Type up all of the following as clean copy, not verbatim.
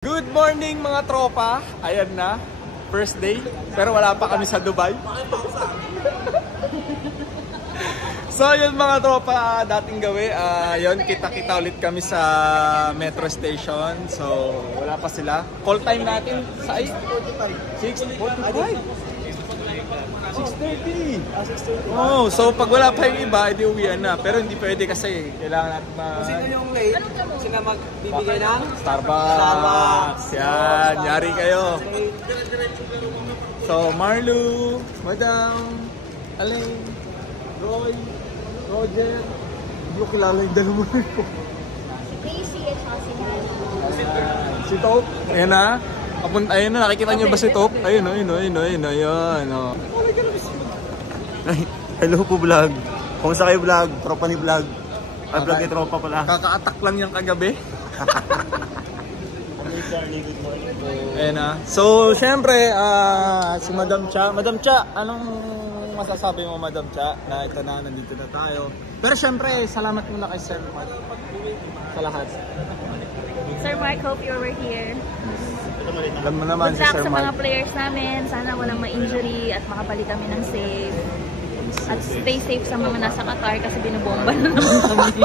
Good morning mga tropa. Ayan na, first day. Pero wala pa kami sa Dubai. So yun mga tropa, dating gawi. Yun, kita-kita ulit kami sa metro station. So wala pa sila. Call time natin sa 6:45. 6:30. Oh, so pag wala pa yung iba, edi uwian na. Pero hindi pwede kasi kailangan natin Sino yung late? Sino magbibigay ng? Starbucks. Yan, yari kayo. So, Marlu, Madam, Alain, Roy, Roger. Hindi ko kilala yung dalawa ko. Casey at si Hannah. Si Top. Ayan na. Ayun na, nakikita niyo ba si Top? Ayun. Oh. Ay, hello po vlog. Kumusta kayo vlog? Tropa ni vlog. Ay, vlog ni tropa pala. Kaka-attack lang yung kagabi. Ayan na. So, syempre, si Madam Cha. Madam Cha, anong masasabi mo Madam Cha? Na ito na, nandito na tayo. Pero syempre, salamat muna kay Sir Mark. Sa lahat. Sir Mark, hope you were here. Alam mo naman si Good luck Sir sa mga Mark. players namin. Sana walang ma-injury at makabalik kami ng safe. At stay safe sa mga nasa Qatar kasi binubomba na naman kami.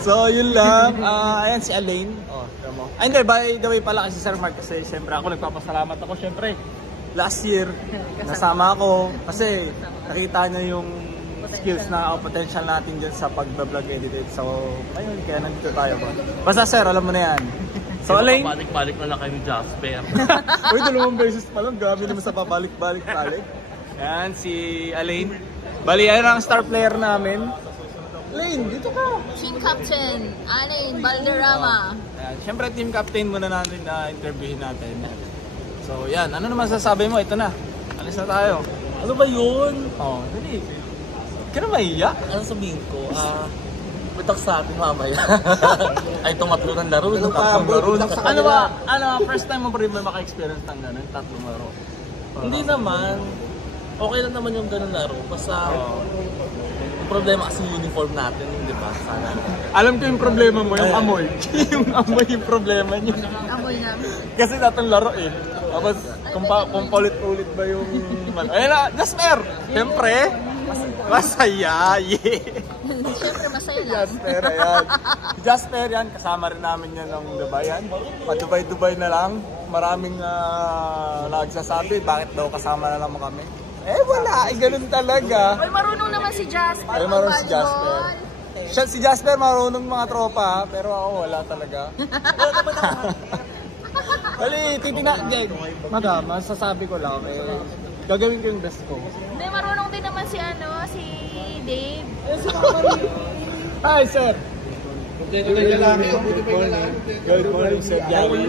So, yun lang. Ayan si Alain. Ay, hindi. By the way pala kasi Sir Mark kasi syempre ako nagpapasalamat ako. Syempre, last year, nasama ako kasi nakita niya yung skills na potential natin dyan sa pag-vlog edited. So, ayun, kaya nandito tayo ba. Basta Sir, alam mo na yan. So, Alain. Balik-balik na lang kayo ni Jasper. Uy, 2 beses pa lang. Grabe naman sa pabalik-balik-balik. Yan, si Alain. Bali, ayun ang star player namin. Alain, dito ka. Team Captain, Alain Valderrama. Yan, syempre, team captain muna natin na interviewin natin. So, yan. Ano naman sasabi mo? Ito na. Alis na tayo. Ano ba yun? Oh, dali. Ka na maiyak? Ano sabihin ko? Butak sa atin mamaya. Ay, tumatlo ng laro. Tatlong laro. Ano ba? First time mo pa rin ba maka-experience ng gano'n? Tatlong laro? Hindi naman. Okay lang naman yung ganun laro. Basta, yung problema kasi yung uniform natin, di ba? Sana. Alam ko yung problema mo, yung amoy. Yung amoy yung problema niyo. Amoy namin. Kasi tatlong laro eh. Tapos, kung paulit-ulit ba yung... Ayun na, Jasper! Siyempre, masaya! Yeah! Siyempre masaya lang. Jasper, ayan. Si Jasper yan, kasama rin namin yan ng Dubai yan. Pa-Dubai na lang. Maraming nagsasabi, bakit daw kasama na naman kami? Eh wala, ganun talaga. Ay, marunong naman si Jasper. Ay, marunong si Jasper. Si Jasper marunong mga tropa, pero ako wala talaga. Bali, Madam, masasabi ko lang, gagawin ko yung best ko. Hindi, marunong din naman si Dave. Hi, sir! Good morning, Sir Gary.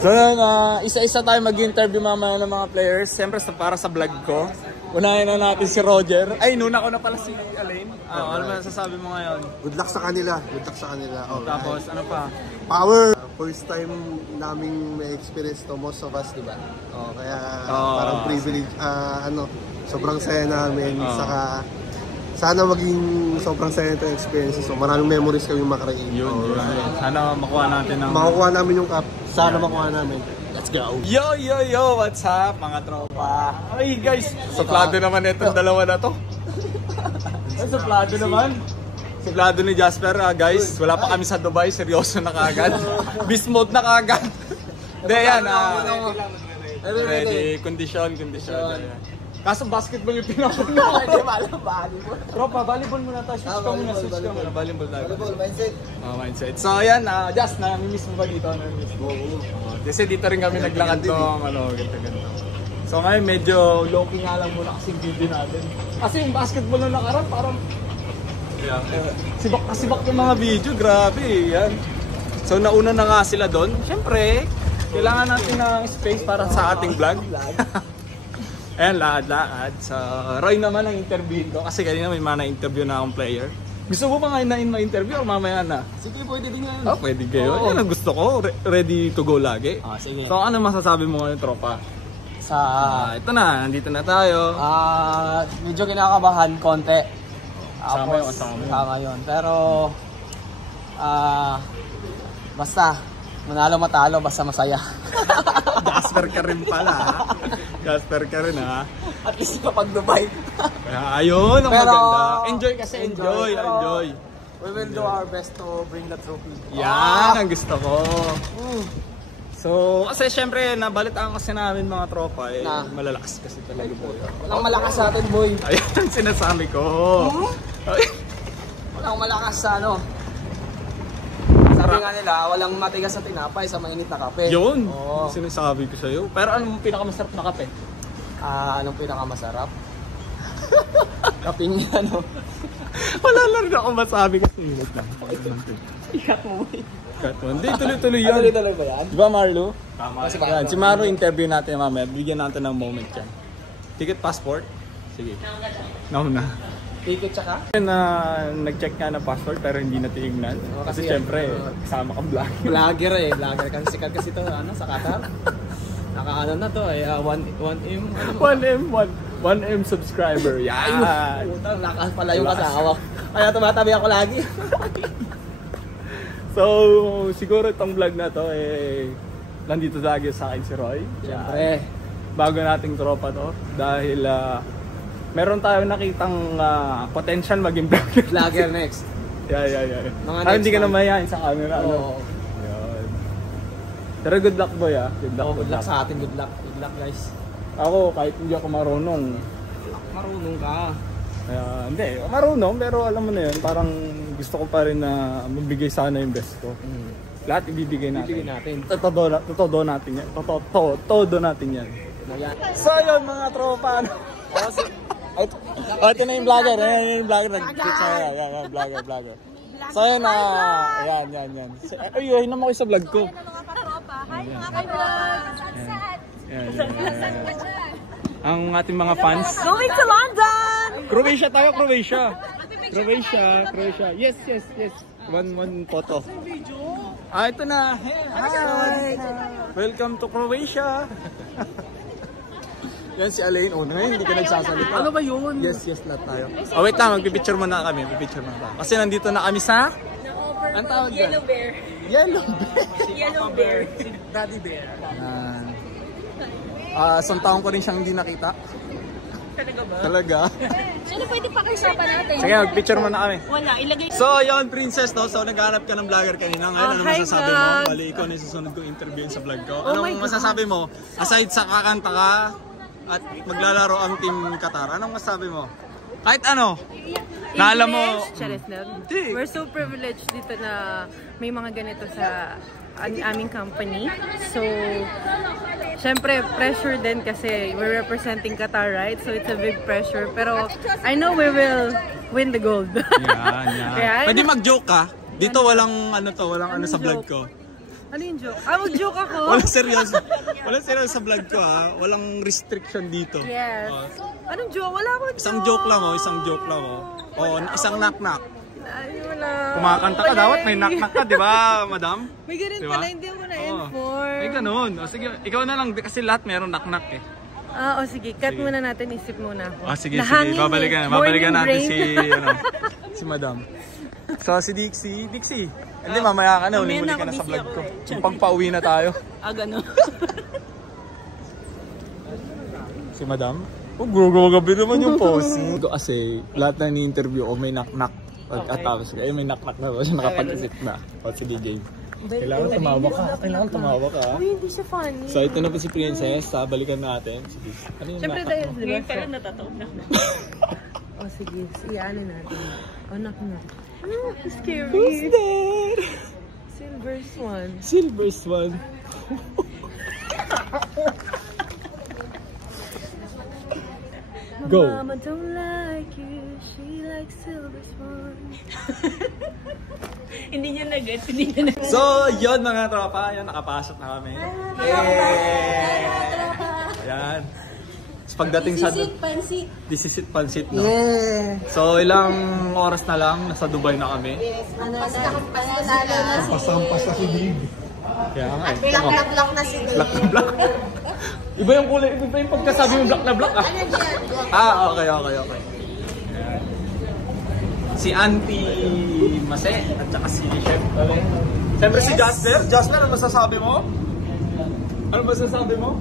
So yun, isa-isa tayo mag-interview mamaya ng mga players. Siyempre para sa vlog ko. Unahin na natin si Roger. Ay, nuna ko na pala si Alain. Ano ba sasabi mo ngayon? Good luck sa kanila. Oh, Tapos, ano pa? power! First time naming may experience to, most of us, di ba? Kaya parang privilege, sobrang saya namin. Saka, sana maging sobrang saya ito experience. So maraming memories kami makarein. Yun. Sana makuha natin ng... Makukuha namin yung cup. Sana makuha namin. Let's go! Yo! What's up mga tropa? Ay guys, suplado naman itong dalawa na to. Ay, suplado naman. Suplado ni Jasper, guys. Wala pa kami sa Dubai, seryoso na kagad. Beast mode na kagad. Hindi, yan. Ready, condition. Kaso basketball yung pinapuna. Hindi, volleyball. Tropa, volleyball muna tayo. Switch ka muna. Volleyball tayo. Mindset. So, ayan, Just, nami-miss mo ba dito? Kasi dito rin kami naglakad ng ganito. So, ngayon, medyo low-key nga lang muna kasi yung video natin. Kasi yung basketball na nakarap, parang sibak yung mga video, grabe yan. So nauna na nga sila doon. Siyempre, kailangan natin ng space para sa ating vlog. Ayan, laad. So Roy naman ang interviewin ko kasi kanina may mga na-interview na akong player. Gusto mo ba ngayon ma-interview o mamaya na? Sige, pwede din yan. Pwede kayo. Yan ang gusto ko. Ready to go lagi. Sige. So ano masasabi mo ngayon, tropa? Ito na, nandito na tayo. Medyo kinakabahan konti. Kasama yun. Pero, basta, Manalo matalo, basta masaya. Jasper ka rin pala, ha? Jasper ka rin, ha? At least kapag Dubai. Kaya ayun, ang Pero, maganda. Enjoy kasi, enjoy. We will do our best to bring the trophy. Yan, ang gusto ko. So, kasi syempre, nabalitaan kasi namin mga tropa, eh, malalakas kasi talaga po. Walang malakas sa atin, boy. Ayan ang sinasabi ko. Walang malakas sa ano. Sabi nga nila, walang matigas sa tinapay sa mainit na kape. Yun, Oo. sinasabi ko sa'yo. Pero anong pinakamasarap na kape? Anong pinakamasarap? Kaping ano? Wala lang ako masabi kasi. Ikat mo, boy. Hindi, tuloy-tuloy yan. Tuloy-tuloy ba yan? Diba, Marlo? Tama. Yan, si Maro interview natin mamaya. Bigyan natin ng moment yan. Ticket, passport? Sige. Nauna. Ticket tsaka? Nag-check nga ng passport pero hindi na tinignan. Kasi syempre, kasama kang vlog. Vlogger eh. Vlogger kasi sikat kasi ito sa Qatar. Naka-ano na to eh. 1M. 1M subscriber. Yan. Putang, nakapalayo ka sa hawak. Kaya tumatabi ako lagi. So, siguro itong vlog na to eh nandito lagi sa akin si Roy. Siyempre. Bago nating tropa to dahil meron tayong nakitang potential maging vlogger. Vlogger next. Yeah. Mga Hindi ka next na mayayain sa camera. Oo. Ano? Yan. Pero good luck boy Good luck. Good luck sa atin. Good luck. Good luck guys. Ako kahit hindi ako marunong. Marunong ka. Hindi, marunong pero alam mo na yun, parang gusto ko pa rin na mabigay sana yung best ko. Lahat ibibigay natin. Todo natin yan. Todo natin yan. So yun mga tropa. Ito na yung vlogger. Ayan yung vlogger. Yan, vlogger. So yun yan. Ayun naman kayo sa vlog ko. Ayan ang mga katropa. Hi mga ka-vlog! Yan. Ang ating mga fans. Going to London! Croatia tayo, Croatia. Yes. One photo. Ito na. Hi. Welcome to Croatia. Yan si Alain. Ngayon hindi ka nagsasalita. Ano ba yun? Yes, lahat tayo. Wait lang, magpipicture muna kami. Kasi nandito na kami sa... Ang tawag dyan? Yellow bear. Daddy bear. Isang taon ko rin siyang hindi nakita. Talaga ba? Talaga? Sino pwede pakiusapan natin? Sige, mag-picture muna kami. Wala, ilagay. So, yun, Princess, no? So, naghanap ka ng vlogger kanina. Ngayon, ano hi, masasabi vlog. mo? Bali, ikaw na susunod kong interviewin sa vlog ko. Anong masasabi mo? Aside sa kakanta ka at maglalaro ang Team Qatar, anong masasabi mo? Kahit ano? Na alam mo... Charis lang. Hindi. We're so privileged dito na may mga ganito sa aming company. So, syempre, pressure din kasi we're representing Qatar, right? So, it's a big pressure. Pero, I know we will win the gold. Yan. Pwede mag-joke ka? Dito walang ano sa vlog ko. Ano yung joke? Mag-joke ako? Walang seryoso sa vlog ko ha. Walang restriction dito. Yes. Anong joke? Wala akong joke. Isang joke lang isang knock-knock. Ay, wala. Kumakanta ka, dapat may knock-knock ka, di ba, madam? May ganun Diba? pala, hindi ako na-inform. May ganun. O sige, ikaw na lang, kasi lahat meron knock-knock eh. Sige. Cut muna natin, isip muna ako. Sige. Nahangin Babalikan morning natin brain. si madam. So, si Dixie. Hindi, mamaya ka na, uli-uli ka na sa vlog ko. Pagpa-uwi na tayo. Gano'n. Si madam? Gabi naman yung pose. Kasi lahat na ni-interview ko may knock-knock. Pagkatapos may knock-knock na siya, nakapag-isip na. O si DJ. Kailangan tumawa ka. Uy, hindi siya funny. So ito na po si Princess, balikan natin. Ano yung Siyempre dahil, di ba? Parang natataon na. Sige. Ano natin. Knock. Scary. Who's there? Silver Swan. Silver Swan. Go. Mama don't like you, she likes Silver Swan. Hindi niya na-gets. So, yun mga tropa. Yan, nakapasok na kami. Ayan. So, pagdating sa... This is it, pansit, no? Yeah. So, ilang oras na lang, nasa Dubai na kami. Pasampas na si Dave. Kaya nga eh. Black na black na si Dave. Black na black. Iba yung kulay, iba yung pagkasabi mo black na black ah. Okay. Ayan. Si Auntie Mase at saka si Chef. Siyempre si Jasper. Jasper, ano masasabi mo? Ano masasabi mo?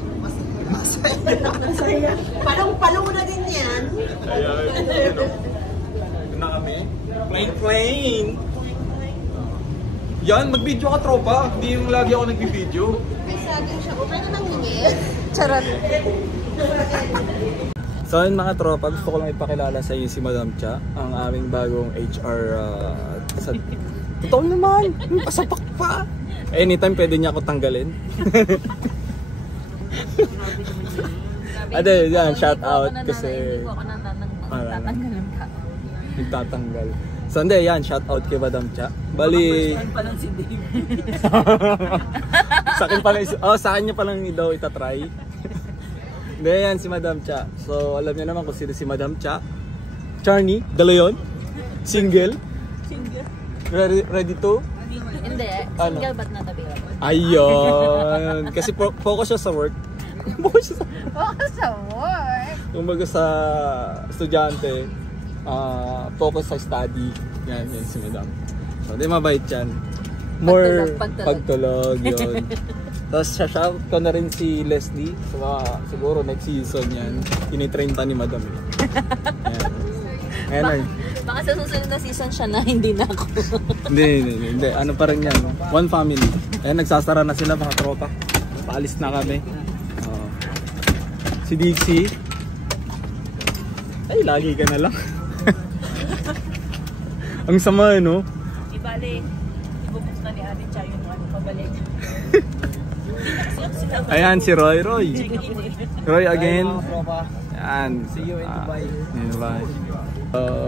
Masaya. Palong-palong na din yan. Ayan. Ito na kami. Plain. Yan, mag-video ka tropa. Hindi yung lagi ako nag-video. May saging siya. O, pwede nang hingin. Charot. So yun mga tropa, gusto ko lang ipakilala sa inyo si Madam Cha, ang aming bagong HR totoo naman, pasapak pa. Anytime pwede niya ako tanggalin. Ade, yan, shout out kasi Hindi ko ako natatanggalan ka. nagtatanggal. So hindi, yan, shout out kay Madam Cha. Bali First time pa lang si Dave. sa akin pala, sa kanya pa lang daw itatry. Hindi, yan si Madam Cha. So alam niyo naman kung sino si Madam Cha. Charney, De Leon, single. Ready to? Hindi, Ano? single but not available. Ayun. Kasi focus siya sa work. Focus Sa work? Kumbaga sa estudyante, focus sa study. Yan si Madam. So, di mabait yan. More pagtulog yun. Tapos shout ko na rin si Leslie. So, siguro next season yan. Tinitrain pa ni Madam. Ayan. Baka sa susunod na season siya na, hindi na ako. Hindi. Ano pa rin yan? One family. Ayan, nagsasara na sila mga tropa. Paalis na kami. Si Dixie. Ay, lagi ka na lang. Ang sama, no? Ibali, ibubuk na ni Ate Cha yung ano pabalik. Ayan, si Roy. Roy again. Ayan. See you in Dubai. In Dubai.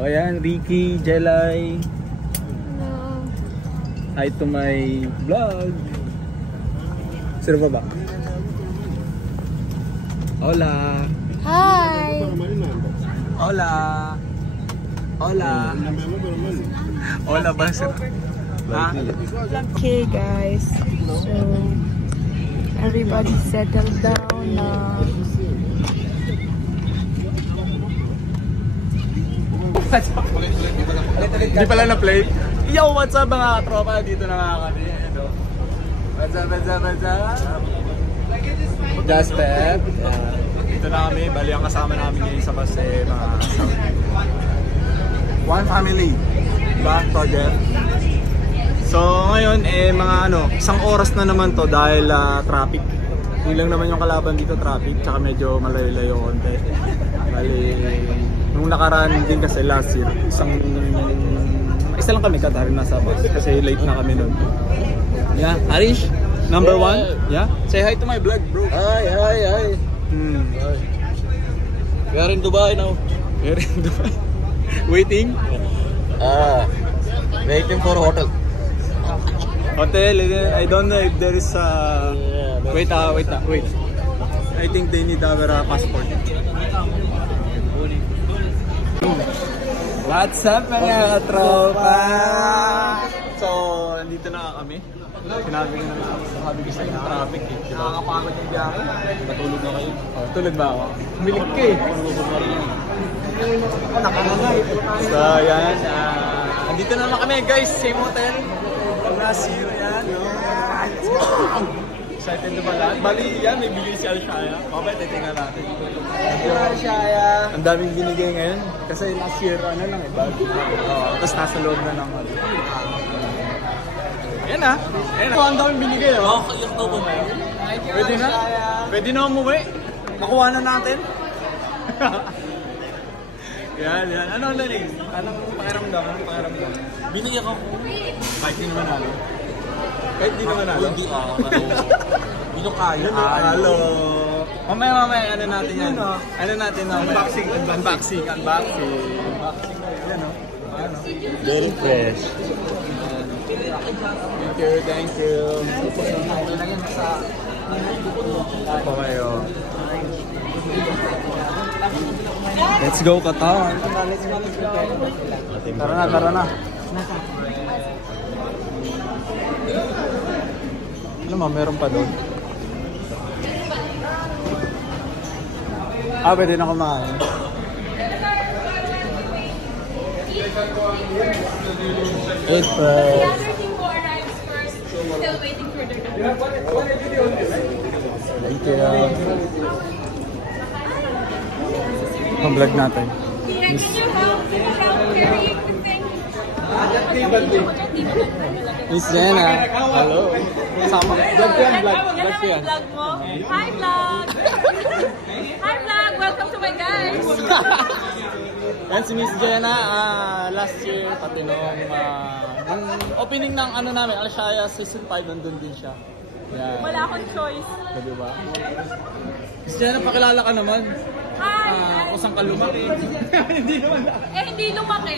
Ayan, Ricky, Jelay. Hi to my vlog. Sino ba ba? Hola. Hi! Hola. Hola ba sir? Ha? Okay guys, so everybody settle down now. Hindi pala na-play. Yo, what's up mga tropa? Dito na nga kami. What's up? Jasper. Dito na kami. Bali ang kasama namin ngayon sa bus mga one family. Diba, Roger? So ngayon mga isang oras na naman to dahil traffic. Hindi lang naman yung kalaban dito, traffic. Tsaka medyo malayo-layo konti. Bali nung nakaraan din kasi last year, isa lang kami katarin nasa bus kasi late na kami nun. Yeah, Harish, number one. Yeah, say hi to my vlog, bro. Hi. We are in Dubai now. We're in Dubai. Waiting? Waiting for hotel. Hotel, I don't know if there is wait. I think they need our passport. What's up mga katropa? So, nandito na kami. Sinabi ko sa inyo, traffic eh. Nakakapagod yung biyahe. Matulog na kayo. Oh, tulog ba ako? Humilig ka eh. So, yan. Nandito naman kami guys, same hotel. Nasir, yan. Excited na ba lahat? Bali yan, may bigay si Alshaya. Mamaya titingnan natin. Alshaya. Ang daming binigay ngayon. Kasi last year, bag. Tapos nasa loob na lang. Yan na. Ang daming binigay, oh. Pwede na? Pwede na umuwi. Makuha na natin. Yan. Ano laling? Anong pakiramdam? Binigyan ako. Kahit di naman halo. Hindi ko kaya. Halo. Mamaya, ano natin yan? Unboxing. Yan, o. Very fresh. Thank you. Ako kayo. Let's go, Qatar. Tara na. Ano mo, meron pa doon. Pwede na kumain. Egg fries. Thank you. Ang vlog natin. Miss Jenna. Hello. Kasama. Vlog ko yan, vlog. Vlog ko yan. Vlog mo? Hi, vlog! Hi, vlog! Welcome to my guys! Yan si Miss Jenna, last year, pati nung opening ng ano namin, Alshaya Season 5, nandun din siya. Yan. Wala akong choice. Diba? Miss Jenna, pakilala ka naman. Hi! Kung saan ka lumaki. Hindi naman. Hindi lumaki.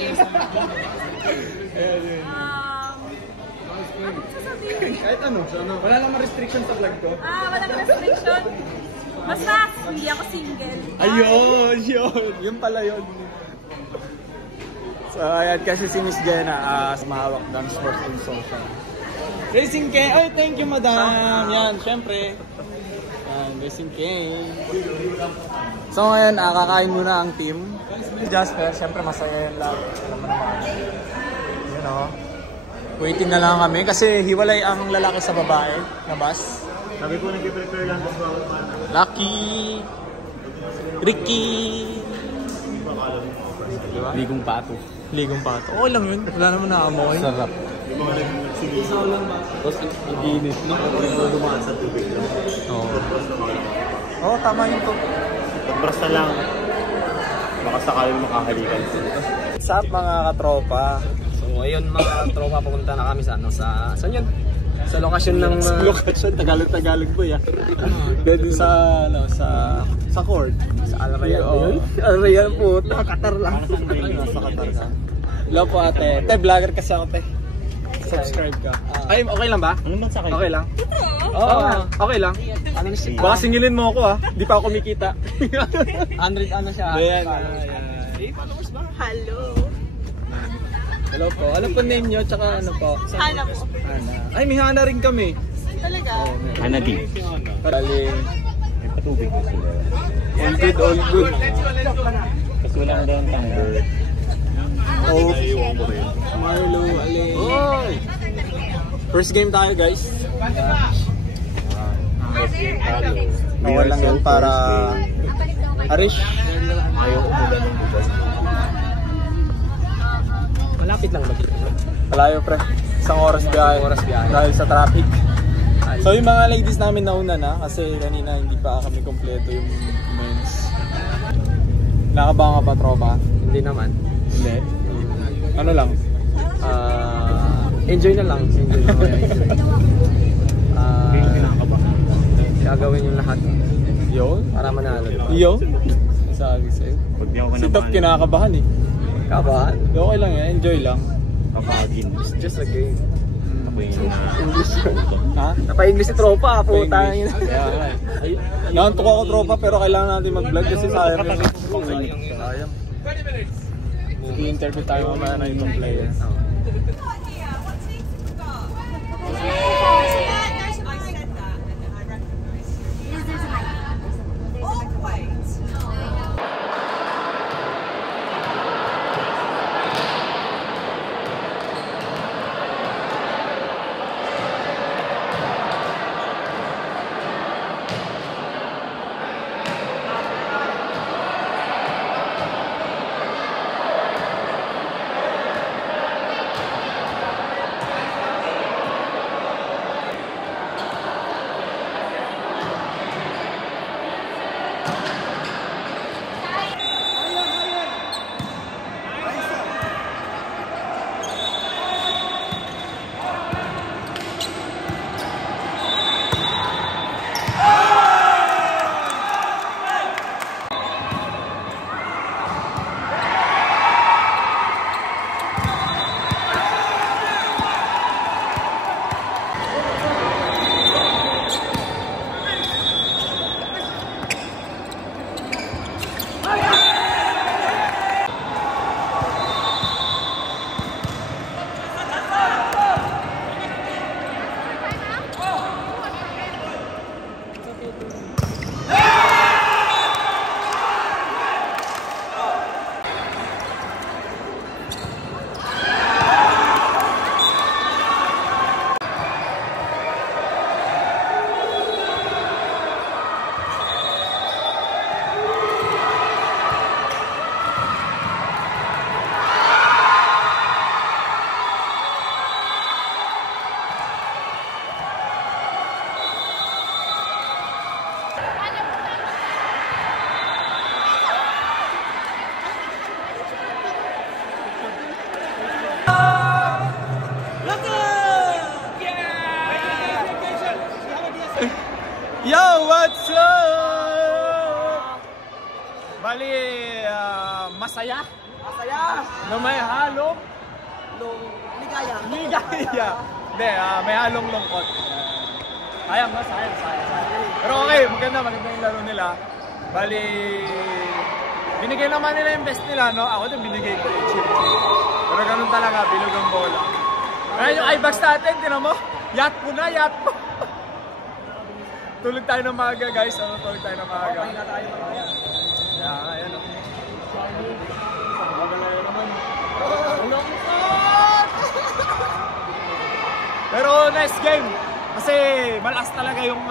Ayan. Ano sasabihin? Kahit ano. Wala naman restriction sa vlog ko. Walang restriction. Basta, hindi ako single. Ayun, yun. Yun pala yun. So, ayan kasi si Miss Jenna, mahawak ng sports and social. Racing K. Ay, thank you, madam. Yan, syempre. Yan, Racing K. So, ngayon, kakain muna ang team. Jasper, syempre masaya yun lang. Alam mo naman. You know. Waiting na lang kami kasi hiwalay ang lalaki sa babae na bus. Sabi ko nag-prepare lang sa bawat mana. Lucky! Ricky! Ligong pato. Ligong pato. Okay lang yun. Wala naman naamoy. Sarap. Tapos ang init, no? Dumaan sa tubig. Oo, tama yun to. Basta lang. Baka sakaling makahalikan. What's up mga katropa? So ayun mga tropa, pupunta na kami sa ano, saan yun? Sa lokasyon ng Lokasyon, Tagalog po ya. Dito sa, ano, sa court. sa Al Rayyan ba yun? Al Rayyan po, Qatar lang. Sa Qatar ka. Hello po ate. Te, vlogger kasi ako te. Subscribe ka. Ay, okay lang ba? Ano man sa akin? Okay lang? Oo, okay lang. Ano na siya? Baka singilin mo ako Di pa ako kumikita. 100 ano siya? Ayan. Hello! Hello po. Ano po name nyo? Tsaka ano po? Hana po. Hana. Ay, may Hana rin kami. Talaga? Hana din. Galing. May patubig ko sila. All good, all good. Kasi wala na daw ang thunder. Oh, Marlo, Alin. Oy! First game tayo guys. Bawal lang yan para Arish. Ayaw ko mula ng bukas. Malapit lang ba dito? Malayo pre. Isang oras biyahe. Dahil sa traffic. So yung mga ladies namin nauna na kasi kanina hindi pa kami kompleto yung men's. Nakabanga ka pa tropa? Hindi naman. Hindi. Ano lang? Enjoy na lang. Enjoy na lang. Gagawin yung lahat Yo? para manalo. Yo? Sabi sa'yo. Pag di ako Si Top kinakabahan eh. Kabahan? Okay lang yan, enjoy lang. Kapagin. It's just a game. Ako yung English. Ha? Napa-English si tropa. Puta. Naantok ako tropa pero kailangan natin mag-vlog kasi sayang yung sayang. I-interview tayo mamaya na itong player. Yo, what's up? Bali, masaya. Masaya! Na may halong Ligaya. ligaya. Hindi, may halong lungkot. Sayang. Pero okay, maganda yung laro nila. Bali, binigay naman nila yung best nila, no? Ako din binigay ko yung chip. Pero ganun talaga, bilog ang bola. Ngayon yung iBags natin, tinan mo? Yacht po. Tulog tayo ng maaga, guys. Tulog tayo ng maaga. Okay na tayo mamaya. Yeah, ayan o. Pero nice game. Kasi malakas talaga yung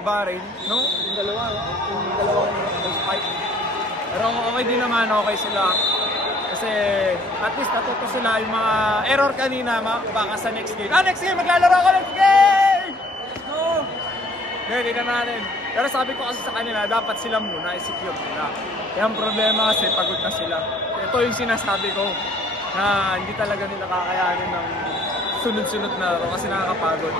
Bahrain, no? Yung dalawang fight. Pero okay din naman, okay sila. Kasi at least natuto sila yung mga error kanina, baka sa next game. Next game! Maglalaro ako next game! No! Hindi na natin. Pero sabi ko kasi sa kanila, dapat sila muna i-secure nila. Kaya ang problema kasi pagod na sila. Ito yung sinasabi ko na hindi talaga nila kakayanin ng sunod-sunod na laro kasi nakakapagod.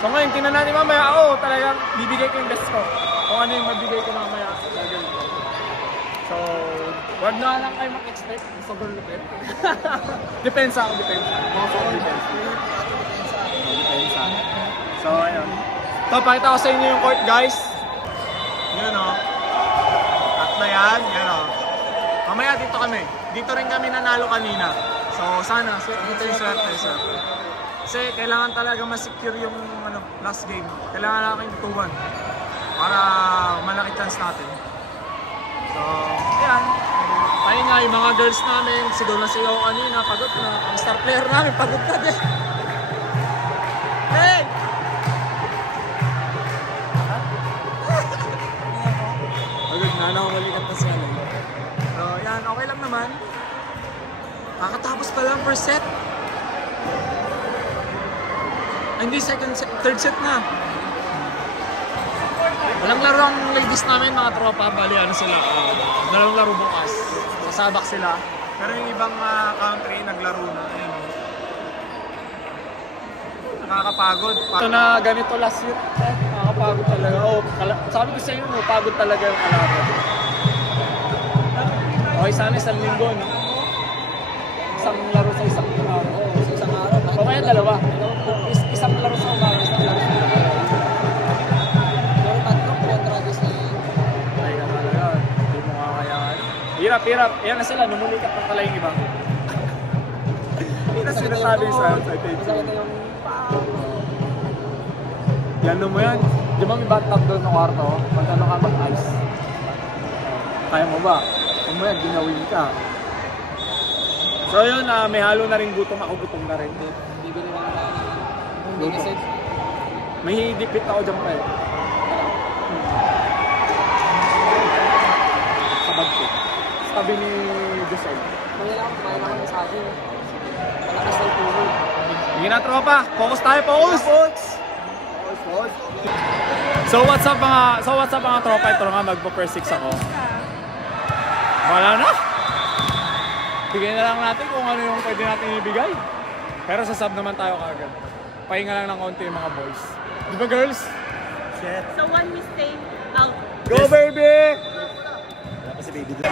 So ngayon, tingnan natin mamaya. Ako talagang bibigay ko yung best ko. Kung ano yung mabigay ko mamaya. So, wag na lang kayo mag-expect. Sobrang lupit. Depensa ako. So, ayun. Ito, pakita ko sa inyo yung court, guys. Yun, o. At na yan. Yan, o. Mamaya dito kami. Dito rin kami nanalo kanina. So, sana. Dito yung swerte. Kasi kailangan talaga ma-secure yung last game. Kailangan natin 2-1 para malaki chance natin. So, ayan. Ayun nga, yung mga girls namin, sigaw na sigaw kanina, pagod na. Ang star player namin, pagod na din. Hey! Pagod na, nakakalikat na siya. So, ayan, okay lang naman. Kakatapos pa lang first set. Hindi, third set na. Walang laro ang ladies namin, mga tropa. Bali, ano sila, dalawang laro bukas. Sasabak sila. Pero yung ibang country, naglaro na. Ayun. Nakakapagod. Ito na ganito last year. Nakakapagod talaga. Sabi ko sa inyo, pagod talaga yung kalaban. Okay, sana isang linggo, no? Isang laro sa isang araw. Sa isang araw. O kaya dalawa. Isang laro sa umaga, isang laro sa umaga. Pero tatlo, kontragus na yan. Ay ka talaga. Hindi mo kakayahan. Hirap. Ayan na sila, numulikat pa pala yung iba. Hindi na sinasabi sa page. Masakit yung Yan mo yan. Di ba may bathtub doon sa kwarto? Magkano ka mag-ice? Kaya mo ba? Kung mo yan, ginawin ka. So yun, may halo na rin gutom. Ako gutom na rin. bibili lang tayo ng hindi kasi may dipit ako dyan pa eh. Sa bag ko. Sa tabi ni Giselle. kumain ako sa akin. Malakas na tuloy. Hindi na tropa. Focus tayo, focus! So what's up mga tropa? Ito nga magpo-first 6 ako. Wala na. Bigay na lang natin kung ano yung pwede natin ibigay. Pero sa sub naman tayo kagad. Pahinga lang ng konti yung mga boys. Di ba girls? Shit. So one mistake out. Go baby! Wala pa si baby doon.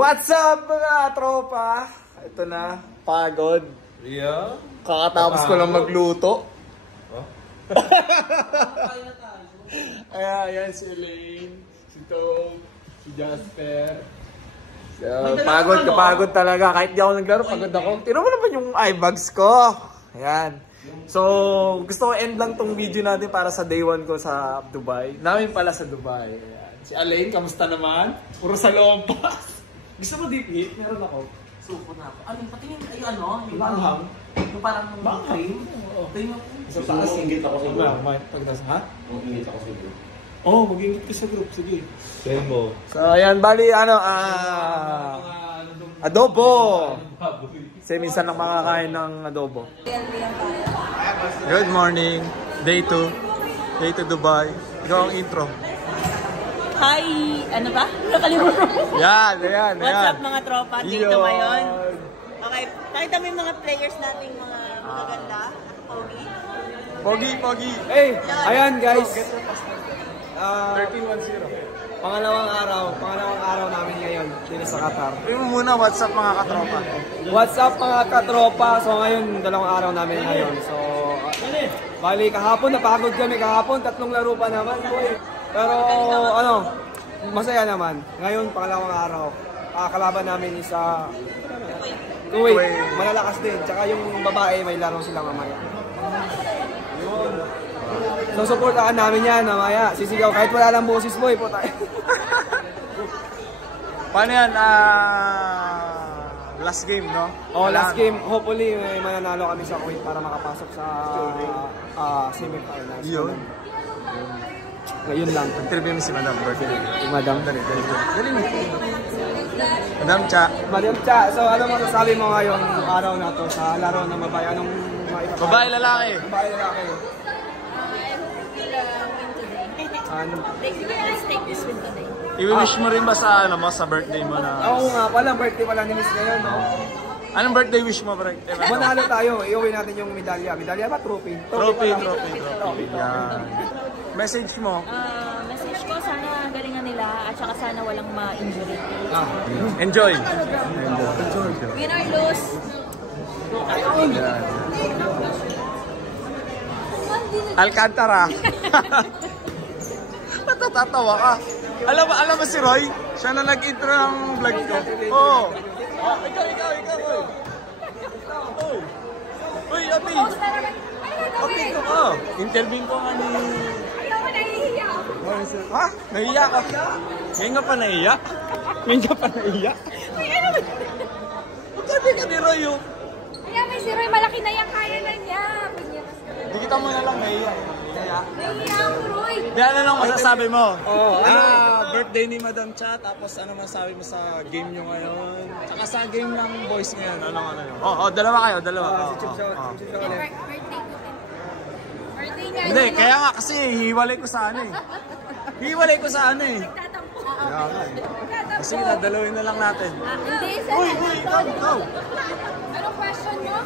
What's up mga tropa? Ito na, pagod. Yeah? Kakatapos ko lang magluto. Ayan si Elaine, si Tom, si Jasper. So, pagod talaga. Kahit di ako naglaro, pagod ako. Tino mo naman yung eyebags ko. Ayan. So, gusto ko end lang tong video natin para sa day 1 ko sa Dubai. Namin pala sa Dubai. Ayan. Si Alain, kamusta naman? Puro sa lompas. Gusto mo deep heat? Meron ako. Suko na ako. Ano, patingin ay ano? Yung Manghang. Yung parang Manghang? Oo. Tingin ako. Sa taas, ingit ako sa group. Pagtas, ha? Ingit ako sa group. Oo, mag-ingit ka sa group. Sige. Sayo mo. So, ayan, bali, adobo. Kasi minsan lang makakain ng adobo. Good morning. Day 2. Day 2 Dubai. Ikaw ang intro. Hi! Ano ba? Nakalimutan ko. Yan. What's up mga tropa? Dito ngayon. Okay, nakita mo yung mga players nating mga magaganda. Pogi. Hey, ayan guys. 13-1-0. Pangalawang araw namin ngayon dito sa Qatar. Sabihin mo muna, what's up mga katropa? What's up mga katropa? So ngayon, dalawang araw namin ngayon. So, bali kahapon, napagod kami kahapon. 3 laro pa naman. Boy. Pero masaya naman. Ngayon, pangalawang araw. Kalaban namin isa Kuwait. Malalakas din. Tsaka yung babae, may laro sila mamaya. So, supportahan namin yan mamaya. Sisigaw kahit wala lang boses boy po tayo. Paano yan? Last game, no? Last game. Hopefully, may mananalo kami sa Kuwait para makapasok sa semifinals. Yun. Ngayon lang. Interview mo si Madam Birthday. Madam. Dali. Madam Cha. Madam Cha, so ano masasabi mo ngayon araw na to sa laro ng babae? Anong maipapagawa? Babae, lalaki. Babae, lalaki. Let's take this win today. I-wish mo rin ba sa sa birthday mo na? Oo nga pala, birthday pala ni Miss ngayon, no? Anong birthday wish mo, birthday? Manalo tayo, iuwi natin yung medalya. Medalya ba? Trophy? Trophy. Yan. Message mo? Message ko, sana galingan nila at saka sana walang ma-injury. Enjoy. Win or lose. Alcantara. Natatawa ka. Alam mo si Roy? Siya na nag-intro ng vlog ko. Oo. Ikaw. Uy, Ate. Ate ko. Interview ko nga ni... Ha? Nahiya ka? Ngayon ka pa nahiya? Pagkati ka ni Roy yun. Kaya may si Roy, malaki na yan, kaya na niya. Di kita mo na lang nahiya. Nahiya ako, Roy. Di ano lang masasabi mo? Birthday ni Madam Cha, tapos ano masasabi mo sa game nyo ngayon? Tsaka sa game ng boys ngayon, ano? Dalawa kayo. Birthday niya. Hindi, kaya nga kasi hiwalay ko sa ano eh. Kaya nga eh. Kasi dadalawin na lang natin. Hindi, Uy, ikaw! Anong question mo?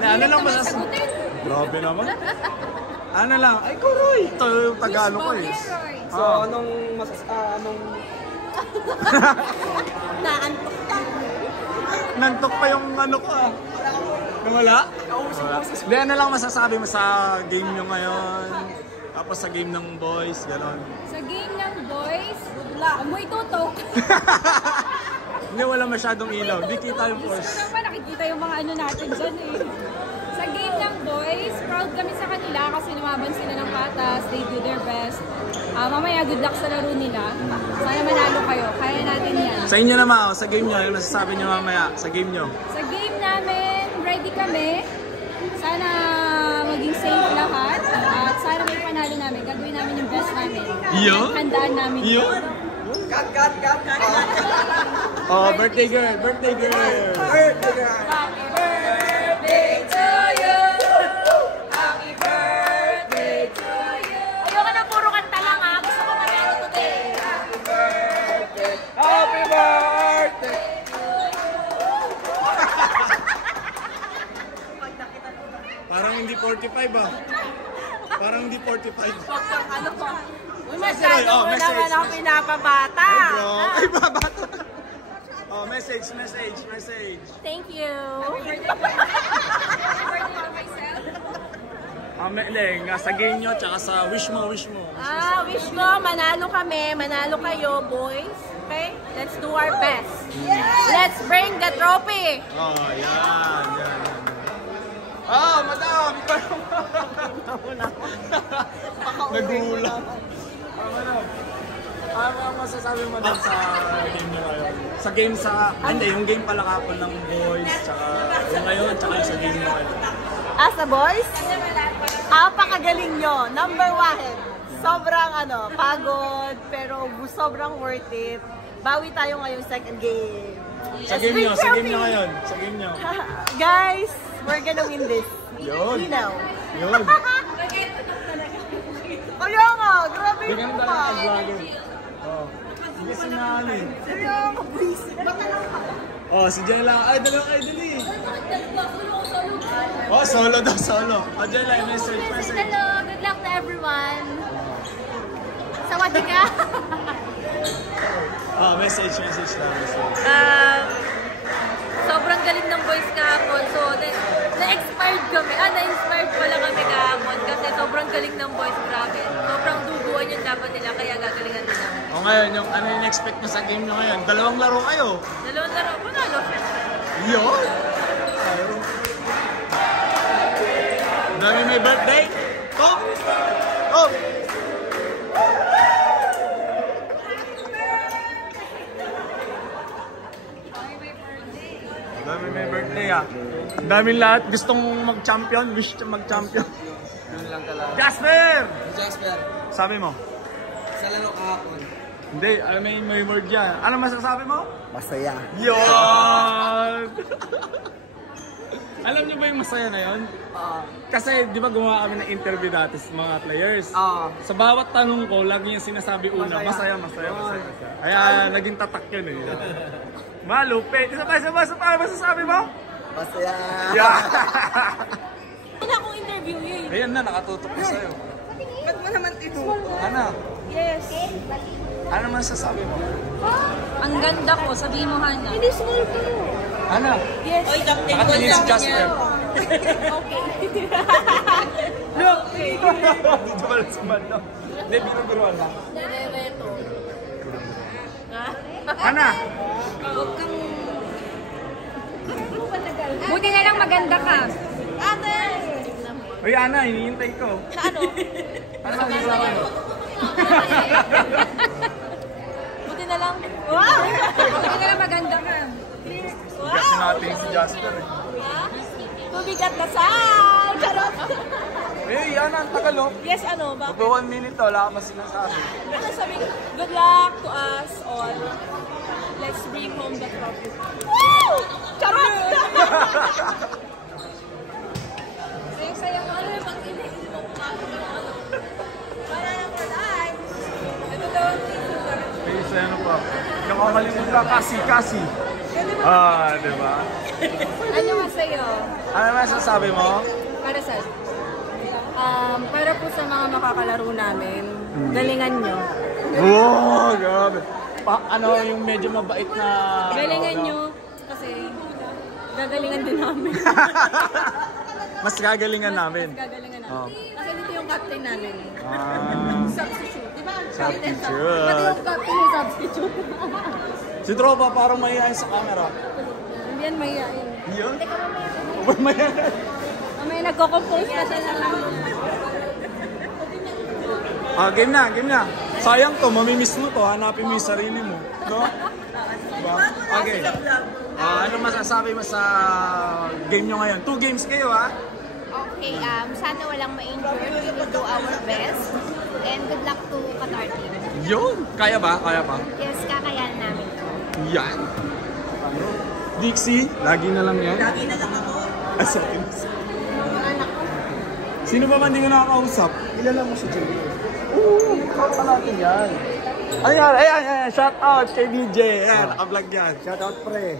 Ano lang masasabi? Grabe naman. Ano lang? Ay, Kuroy! Ito yung Tagalog ko eh. So, anong Naantok ka. Nantok pa yung ano ko ah. Nawala? Hindi, ano lang masasabi mo sa game nyo ngayon? Tapos sa game ng boys, gano'n. Sa game ng boys, amoy tutok. Hindi, wala masyadong ilaw. Di kita yung force. Gusto naman nakikita yung mga ano natin dyan eh. Sa game ng boys, proud kami sa kanila kasi lumaban sila ng patas. They do their best. Mamaya, good luck sa laro nila. Sana manalo kayo. Kaya natin yan. Sa inyo naman, sa game nyo, yung nasasabi nyo mamaya, sa game nyo. Sa game namin, ready kami. Sana maging safe lahat. At sana may panalo namin. Gagawin namin yung best namin. Handaan namin. Cut! Birthday girl! Happy birthday to you! Happy birthday to you! Ayoko na puro kanta lang ha. Gusto ko manalo today. Happy birthday! Parang hindi 45 ah. Parang hindi 45. Ano po? Uy, masyado mo naman ako pinapabata. Ay, babata. Message. Thank you. Sa game nyo, tsaka sa wish mo. Wish ko, manalo kami, manalo kayo, boys. Okay? Let's do our best. Let's bring the trophy. Yan. Madam! Nagulang. Ano masasabi mo dun sa game nyo ngayon? Sa game hindi, yung game pala kapon ng boys, tsaka yung ngayon, tsaka yung sa game nyo ngayon. As a boys, apakagaling nyo. Number 1. Sobrang pagod, pero sobrang worth it. Bawi tayo ngayong second game. Sa game nyo ngayon. Sa game nyo. Guys, we're gonna win this. Yun. You know. Yun. Kaya nga, grabe yung Bigyan mukha. talaga ang vlogger. Oh. Hindi si Nani. Kaya nga, please. Oh, si Jella. Ay, dalawang idol eh. Oh, solo daw, solo. Oh, Jella, message. Hello, good luck to everyone. Sawadee ka. Oh, message lang. Sobrang galing ng boys kahapon. So, na-inspired pala kami kahapon kasi sobrang galing ng boys, grabe. Sobrang duguan yung laban nila, kaya gagalingan nila. O ngayon, ano yung expect mo sa game nyo ngayon? Dalawang laro kayo. Dalawang laro, panalo syempre. Yun! Dami may birthday? Top! Top! Dami may birthday ah. Daming lahat gustong mag-champion, wish to mag-champion. Yun lang talaga. Jasper! Jasper, Sabi mo? sa laro kahapon. Hindi, may word yan. Ano masasabi mo? Masaya. Yun! Alam niyo ba yung masaya na yun? Kasi di ba gumawa kami ng interview dati sa mga players? Sa bawat tanong ko, lagi yung sinasabi una, masaya. Kaya naging tatak yun eh. Malupit. Isa pa, masasabi mo? Masaya. Yeah! Wala akong interview yun. Ayan na, nakatutok na sa'yo. Ba't mo naman ito? Ano? Yes. Ano masasabi mo? Ang ganda ko, sabihin mo, Hana. Hindi small ko. Ano? Yes. Oy, Nakatingin si Jasper. Okay. Look! Dito ba lang sumalo? Hindi, binuguruan lang. Nare-reto. Ana! Huwag kang... Buti na lang maganda ka. Ate! Uy, Ana, hinihintay ko. Ano? Ano masasabi mo? Buti na lang. Wow! Buti na lang maganda ka. Kasi natin si Jasper eh. Tubigat na saan! Charot! Eh, Ana, ang tagal oh. Yes, ano? Bakit? Magpa 1 minute to, wala ka pa sinasabi. Ano sabi? Good luck to us all. Let's bring home the trophy. Woo! Charot! Sayang mo. Ano yung pag-inig mo pumasok ng ano? Para lang for life. Ito daw ang teaser. Eh, sa ano pa? Yung kakalimutan, kasi. Diba? Ano nga sa'yo? Ano masasabi mo? Para saan? Para po sa mga makakalaro namin, galingan nyo. Oh, grabe. Ano yung medyo mabait na... Galingan nyo kasi gagalingan din namin. Mas gagalingan namin. Mas gagalingan namin. Oh. Kasi dito yung captain namin. Substitute. Diba? Substitute. Pati yung captain yung substitute. Si Tropa parang mahihayin sa camera. Hindi yan mahihayin. Yun? Teka, mamaya. Abay mahihayin. Mamaya nagko-compose pa siya ng... Game na. Sayang to, mamimiss mo to, hanapin mo yung sarili mo. No? Diba? Okay. Ano masasabi mo sa game nyo ngayon? 2 games kayo ha? Okay, sana walang ma-injure. We will do our best. And good luck to Qatar team. Yun! Kaya ba? Yes, kakayanan namin to. Yan! Dixie, lagi na lang yan. Lagi na lang ako. Sa atin. Sino ba man di ko nakakausap? Kilala mo si Jimmy? Oo, kapa natin yan. Ayan, shout out kay DJ. Ayan, naka-vlog yan. Shoutout pre.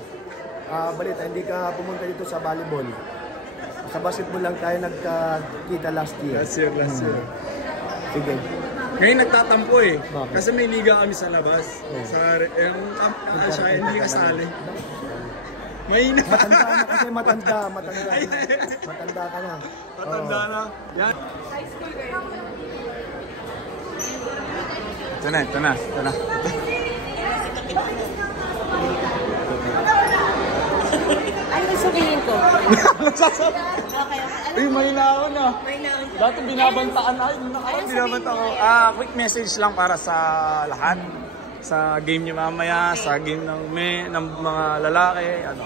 Balita, hindi ka pumunta dito sa volleyball. Sa basketball lang tayo nagkita last year. Last year. Sige. Ngayon nagtatampo eh. Bakit? Kasi may liga kami sa labas. Sa siya, hindi kasali. Mahina. Matanda na kasi, matanda ka na. Matanda na. Yan. Ito na. Ano sabihin ko? Ay, may naon ah. Dati binabantaan na. Quick message lang para sa lahat. sa game niyo mamaya, sa game ng mga lalaki, ano.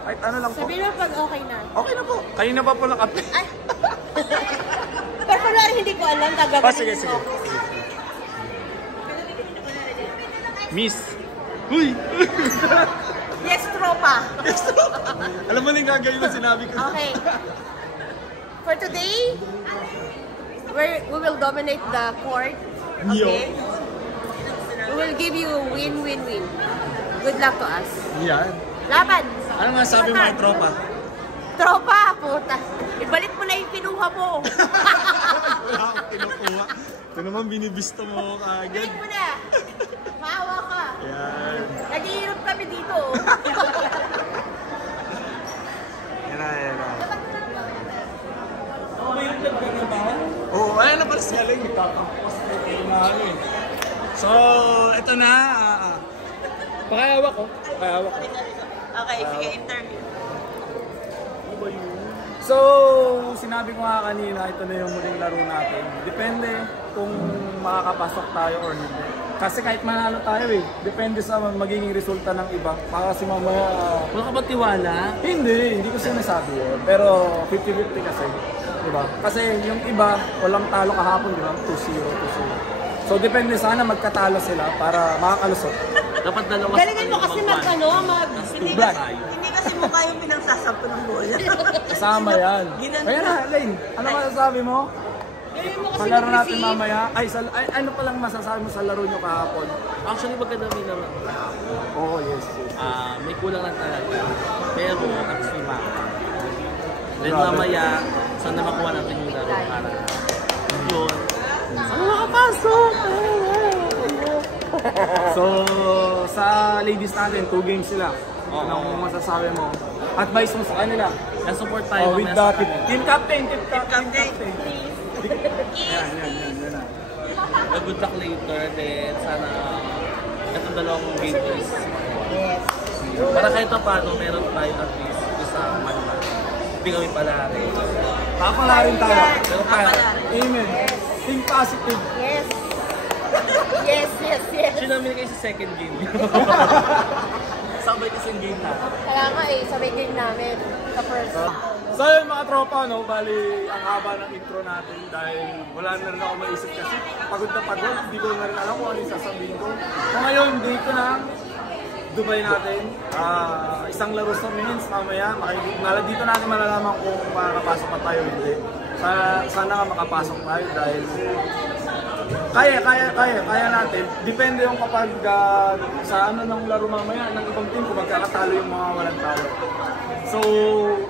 Kahit ano lang po. Sabihin mo pag okay na. Okay na po. Kayo na ba po nakape? Ay! Personally, hindi ko alam. Gagawin Sige. Miss. Uy! Yes, tropa. Alam mo na yung gagawin na sinabi ko. Okay. For today, we will dominate the court. Okay? We will give you win-win-win. Good luck to us. Yan. Laban! Ano nga sabi mo, tropa? Tropa, puta. Ibalik mo na yung kinuha mo. Wala akong kinukuha. Ito naman binibista mo kagad. Ibalik mo na. Maawa ka. Yan. Naghihirap kami dito. Yan na. Oo, ayan na pala siya lang. Tatapos na ano eh. So, ito na. Pakayawak ko. Okay, sige, interview. So, sinabi ko nga kanina, ito na yung muling laro natin. Depende kung makakapasok tayo or hindi. Kasi kahit manalo tayo eh, depende sa magiging resulta ng iba. Para kasi mamaya... Wala ka ba tiwala? Hindi ko sinasabi yun. Pero 50-50 kasi. Diba? Kasi yung iba, walang talo kahapon, diba? 2-0. So, depende sana magkatalo sila para makakalusot. Dapat dalawa Galingan mo kasi Hindi kasi mukha yung pinagsasampo ng bola. Kasama yan. Kaya na, Lane, ano masasabi mo? Sa laro natin mamaya, ano palang masasabi mo sa laro nyo kahapon? Actually, maganda may laro. Oo, yes. May kulang lang talaga. Pero, nagsima. Then mamaya, sana makuha natin yung laro para yun. Sana makapasok! So, sa ladies natin, 2 games sila. Anong masasabi mo? Advice mo sa kanila? Na-support tayo with the team captain. Yan na. Good luck later, then sana itong dalawang game is para kahit paano meron tayo at least isang manman. Hindi kami palari. Papalarin tayo. Pero para, Amen. Think positive. Yes. sinamin kayo sa second game. Sabay kasi yung game natin. Kaya nga sabay game namin sa first. So yun mga tropa, no? Bali ang haba ng intro natin dahil wala na rin ako maisip kasi pagod na pagod, hindi ko na rin alam kung ano yung sasabihin ko. So ngayon, dito na Dubai natin, isang laro sa minutes mamaya, dito natin malalaman kung makakapasok pa tayo hindi. Sana makapasok tayo dahil kaya natin. Depende yung kapag sa ano ng laro mamaya ng ibang team kung magkakatalo yung mga walang talo. So,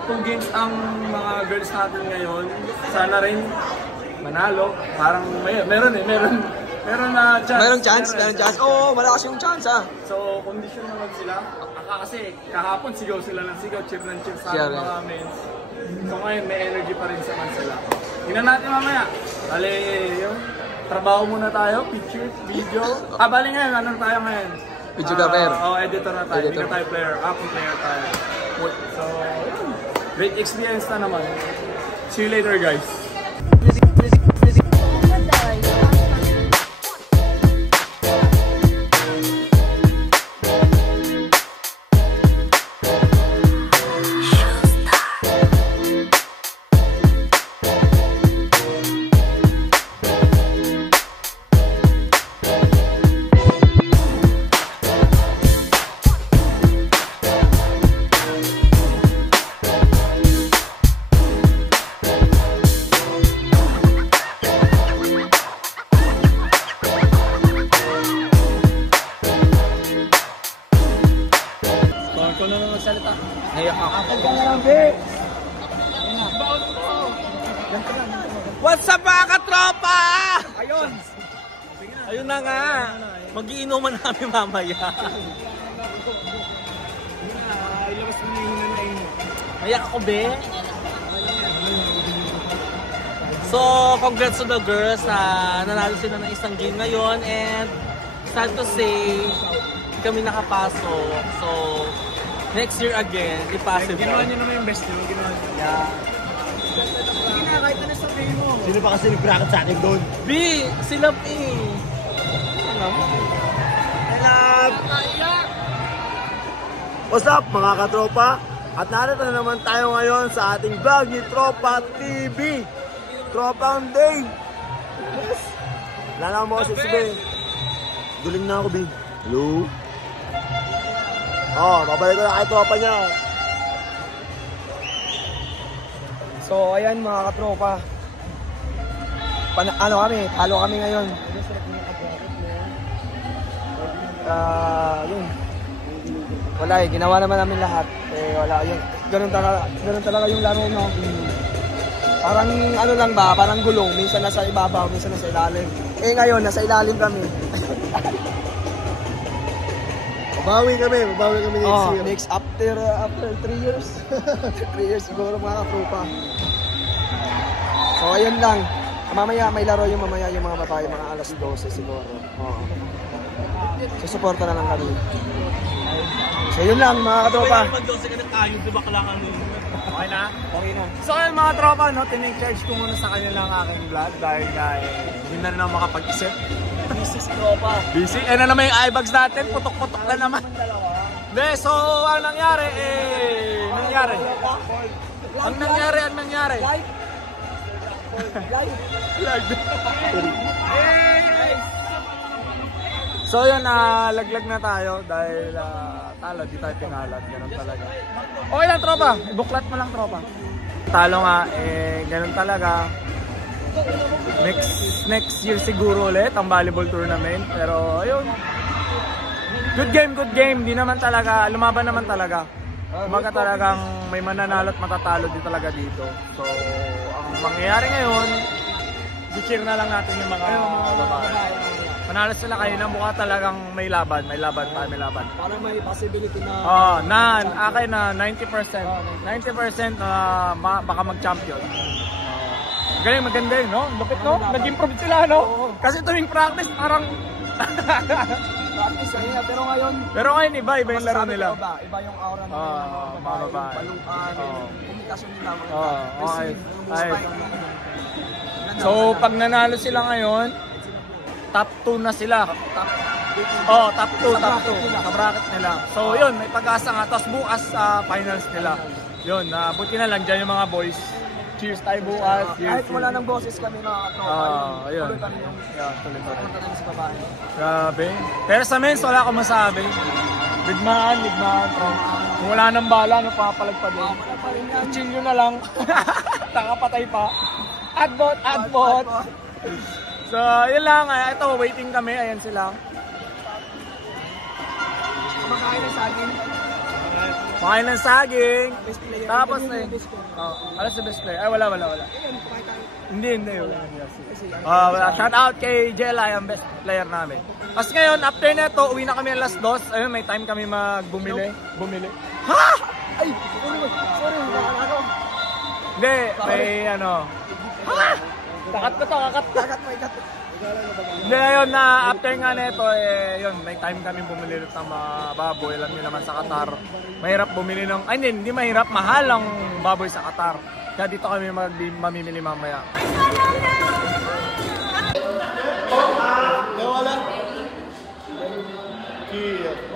2 games ang mga girls natin ngayon. Sana rin manalo. Parang meron na chance. Meron chance. Oo, malakas yung chance So, condition naman sila. Kasi kahapon sigaw sila ng sigaw, cheer sa mga men's. So ngayon may energy pa rin sila. Tingnan natin mamaya. Bali, yung trabaho muna tayo, picture, video. Bali ngayon, ano tayo ngayon? Videographer. Editor na tayo. Hindi na tayo player. Player tayo. So, great experience na naman. See you later, guys. What's up mga katropa? Ayun na nga. Mag-iinuman namin mamaya. Mayak ako be. So, congrats to the girls. Nanalo sila ng isang game ngayon and sad to say, kami nakapasok. So, next year again, if possible. Ginawa nyo naman yung best nyo. Yeah. Kahit ano sabihin mo. Sino ba kasi nag-bracket sa akin doon? B, sila eh. no? What's up mga katropa? At narito na naman tayo ngayon sa ating vlog ni Tropa TV. Tropang Day. Yes. Wala na mo si Ben. Duling na ako, Ben. Hello? Oh, babalik ko na kay tropa niya. So, ayan mga katropa. Talo kami ngayon. Yun. Wala eh, ginawa naman namin lahat. Eh, wala, yun. Ganun talaga yung laro, no? Parang ano lang ba, parang gulong. Minsan nasa ibabaw, minsan nasa ilalim. Eh ngayon, nasa ilalim kami. Babawi kami next year. Next after 3 years. 3 years siguro mga katropa. So ayun lang. Mamaya may laro yung mamaya yung mga babae, mga alas 12 siguro. Oo. So suporta na lang kami. So yun lang mga katropa. Mag-12 ka ng ayun, di ba kailangan mo? Okay na? Okay na. So ayun mga tropa, no, tinay-charge ko muna sa kanila ang aking vlog dahil hindi na naman makapag-isip. Busy si tropa. Busy? Eh na naman yung eyebags natin, putok-putok na naman. Hindi, so ang nangyari So yun, laglag na tayo dahil talo, di tayo pinalat, ganun talaga. Okay lang tropa, ibuklat mo lang tropa. Talo nga, ganun talaga. Next year siguro ulit ang volleyball tournament, pero ayun. Good game, di naman talaga, lumaban naman talaga. Kumbaga talagang may mananalo at matatalo din talaga dito. So, ang mangyayari ngayon, i-cheer na lang natin yung mga babae. Manalo sila kanina, mukha talagang may laban. Para may possibility na... akin na 90%. 90% baka mag-champion. Galing, maganda yun, no? Lupit, no? Nag-improve sila, no? Kasi tuwing practice, parang... practice kanina, pero ngayon iba yung laro nila. Iba yung aura ng mga babae. Balukan, komunikasyon nila. Okay. So, pag nanalo sila ngayon, top 2 na sila. Top 2 sa bracket nila. So, yun, may pag-asa nga. Tapos bukas finals nila. Yun, buti na lang dyan yung mga boys. Cheers tayo bukas. Kahit wala ng boses kami mga katropa. Ayun. Tuloy kami yung sa babae. Grabe. Pero sa men's, wala akong masabi. Ligmaan. Kung wala nang bala, papalagpad din. I-chill nyo na lang. Takapatay pa. Adbot. So, yun lang. Ito, waiting kami. Ayan sila. Makain ng saging. Tapos na yun. Alas sa best player. Ay, wala. Hindi. Shout out kay Jelay, ang best player namin. Tapos ngayon, after neto, uwi na kami alas 2. Ayun, may time kami magbumili. Ha? Ay! Sorry. Hindi, may ano. Ha? Kakat ko to, kakat mo. Hindi, ngayon na after nga neto, yun, may time kami bumili ng mga baboy. Alam nyo naman sa Qatar, mahirap bumili ng, hindi mahirap, mahal ang baboy sa Qatar. Kaya dito kami mamimili mamaya. Wala.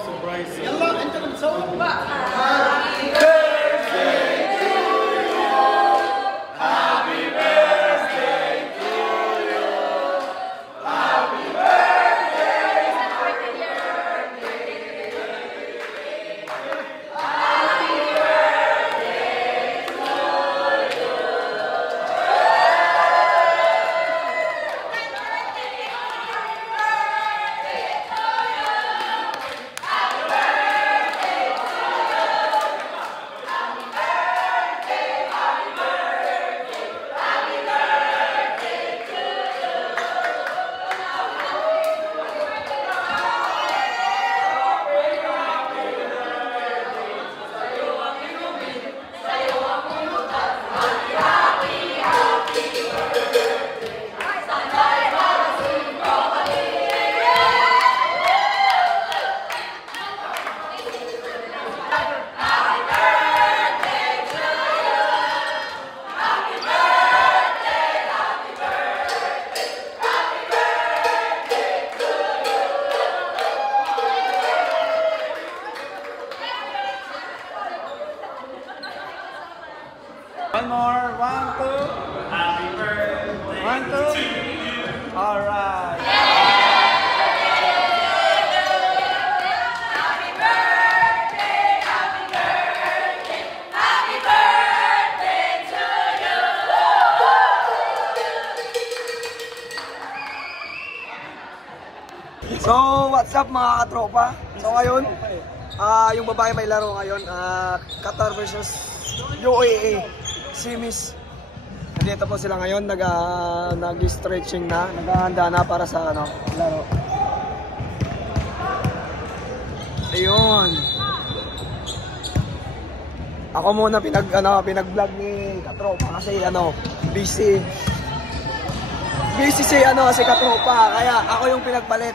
Surprise. Yalla, ito na sa ba? What's up mga katropa? So ngayon, yung babae may laro ngayon, Qatar versus UAE, Simis. Nandito po sila ngayon, nag-stretching na, naghahanda na para sa laro. Ayun. Ako muna pinag-vlog ni katropa kasi busy si katropa, kaya ako yung pinagpalit.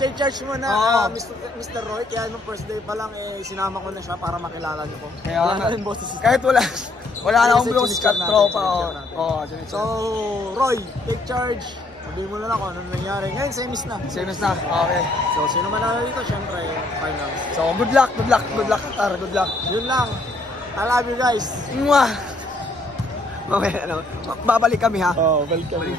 Take charge mo na, Mr. Roy. Kaya nung first day pa lang, sinama ko na siya para makilala niyo ko. Kaya kahit wala na akong boses katropa. So, Roy, take charge. Sabihin mo na lang kung ano nangyari. Ngayon, semis na. Okay. So, sino manalo dito? Siyempre, finals. So, good luck, Qatar. Good luck. Yun lang. I love you guys. Mwah! Okay, babalik kami ha. Balik kami.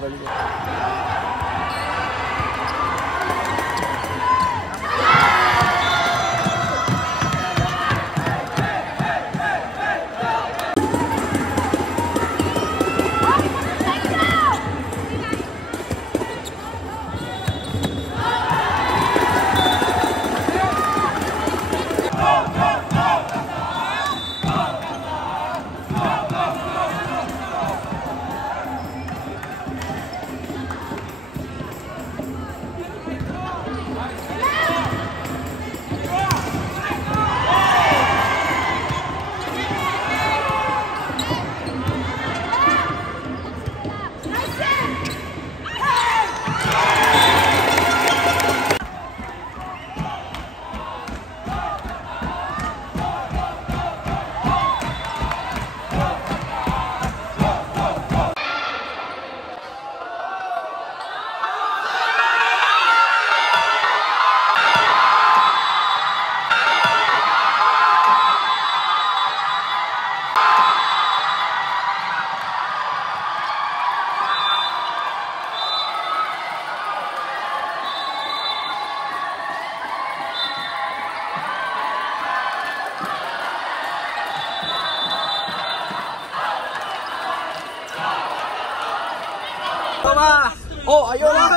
Ayun na!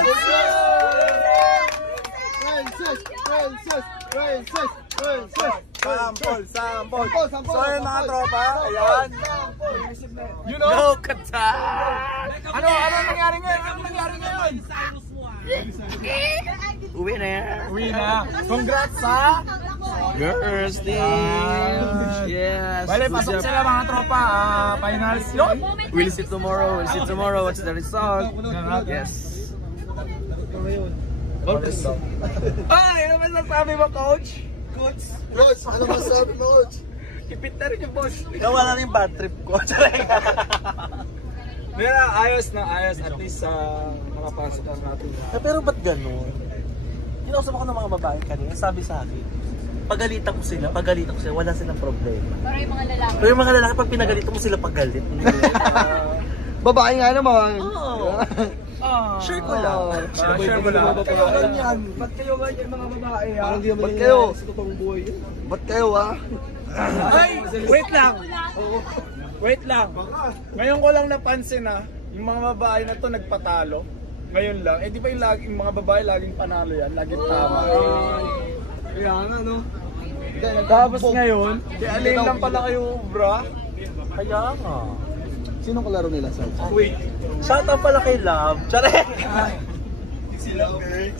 Sample. So yun mga tropa, ayan. You know, Qatar! Ano nangyari ngayon? Uwi na. Congrats sa Girls team! Yes! Bale, pasok sila mga tropa. Finals yun. We'll see tomorrow. What's the result? Yes. Ay, ano masasabi mo, Coach? Coach, ano masasabi mo, Coach? Ipit na rin yung boss. Nawala na yung bad trip ko. Ayos. At least makapasok ang natin. Pero ba't ganun? Kinausap ako ng mga babae kanina, sabi sa akin, pagalitan ko sila, wala silang problema. Pero yung mga lalaki, pag pinagalitan mo sila pagalit. Babae nga naman. Share ko lang. Ba't kayo ganyan mga babae ha? Ba't kayo? Sa totoong buhay yun. Ba't kayo ha? Ay, wait lang. Ngayon ko lang napansin yung mga babae na to nagpatalo. Ngayon lang. Di ba yung mga babae laging panalo yan? Laging tama. Kaya nga Tapos ngayon, alin lang pala kayo, bra. Kaya nga. Sino kalaro nila, Sarge? Wait. Shoutout pala kay Love. Tsare!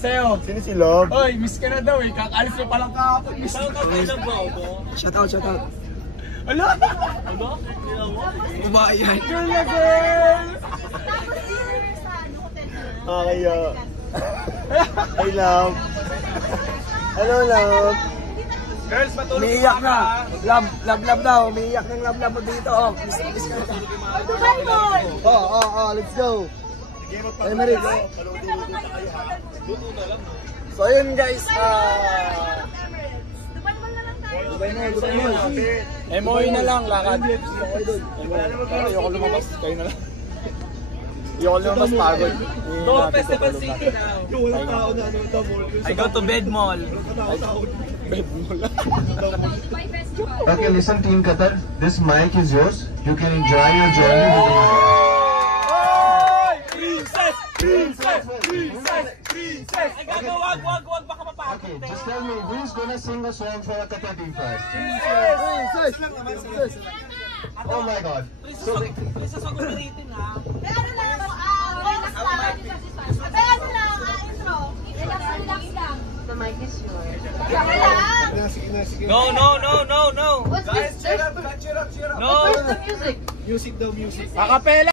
Sa'yo. Sino si Love? Oy, miss ka na daw eh. Kakaalis na palang kahapon. Shoutout kay Love ba ako? Shoutout. Ala! Babae yan. Girl na girl! Kaya. Hey, Love. Hello, Love. Girls, matulog Umiiyak na. Love daw. Umiiyak ng love mo dito. Miss ka na. Let's go. Hey, Marit. So ayun guys, MOE na lang, lakad. Ayoko lumabas, kayo na lang. Ayoko lumabas, pagod. Go Festival City now. I go to Bed Mall. Okay, listen Team Qatar, this mic is yours. You can enjoy your journey with the mic. Princess! Ay, wag, baka mapasok. Okay, just tell me, who's gonna sing a song for Qatar team first? Oh my God. So, The mic is yours. No. What's this? No. Where's the music? Acapella!